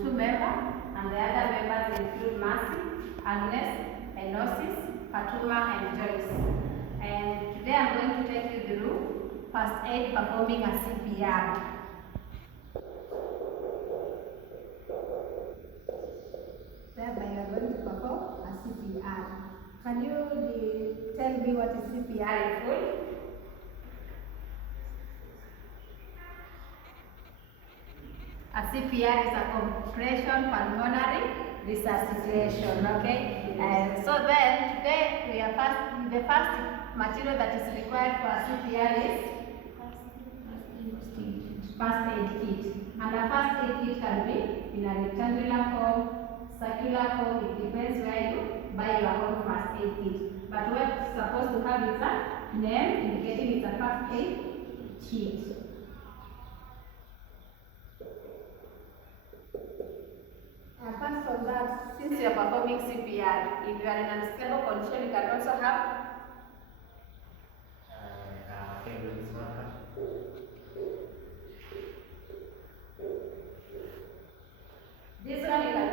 two members, and the other members include Mercy, Agnes, Enosis, Fatuma, and Joyce. And today I'm going to take you through first aid performing a CPR. Whereby you are going to perform a CPR. Can you tell me what is CPR in full? A CPR is a compression pulmonary resuscitation, okay? So then, today we are the first material that is required for a CPR is first aid kit. And a first aid kit can be in a rectangular form, circular form, it depends where you buy your own first aid kit. But what it's supposed to have is a name indicating it's a first aid kit. Apart from that, since you are performing CPR, if you are in an unstable condition, you can also have this one. You can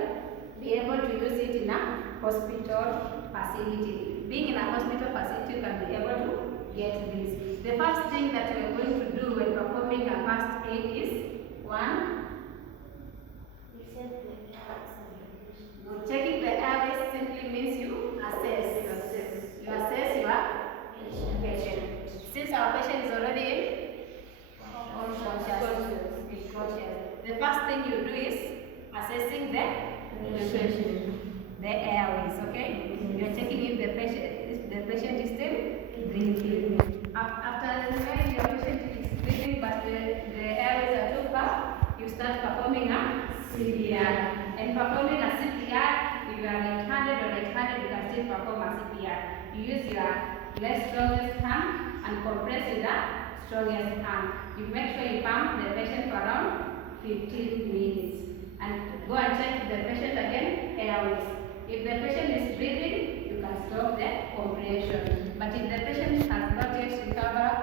be able to use it in a hospital facility. Being in a hospital facility, you can be able to get this. The first thing that we are going to do when performing a first aid is one, checking the airways simply means you assess your patient. Since our patient is already conscious, the first thing you do is assessing the airways. Okay, you are checking if the patient is still breathing. After knowing your patient is breathing but the airways are too far, you start performing a CPR. And performing a CPR, if you are left-handed or right-handed, you can still perform a CPR. You use your less strongest hand and compress with the strongest hand. You make sure you pump the patient for around 15 minutes. And go and check the patient again, airways. If the patient is breathing, you can stop the compression. But if the patient has not yet recovered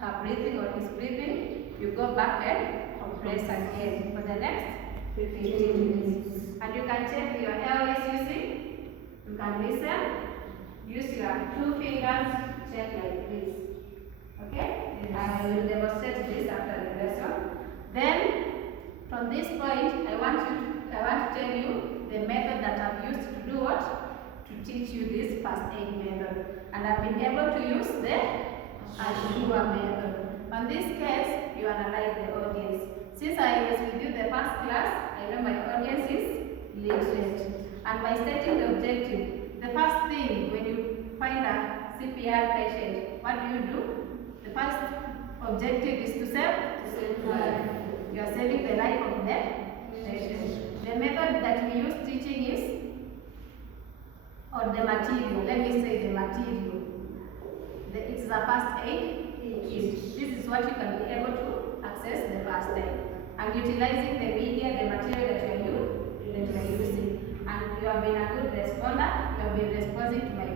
her breathing or his breathing, you go back and compress again for the next 15 minutes. And you can check your airways using, you can listen, use your two fingers, check like this. Okay? I will demonstrate this after the lesson. Then, from this point, I want to tell you the method that I've used to do what? To teach you this first aid method. And I've been able to use the Assure method. On this case, you analyze the audience. Since I was with you the first class, I know my audience is literate. And by stating the objective, the first thing when you find a CPR patient, what do? The first objective is to save life. You are saving the life of the patient. The method that we use teaching is, or the material, let me say the material. It's a first aid kit. This is what you can be able to access the first time. And utilizing the media, the material that you are using. And you have been a good responder, you have been responding to my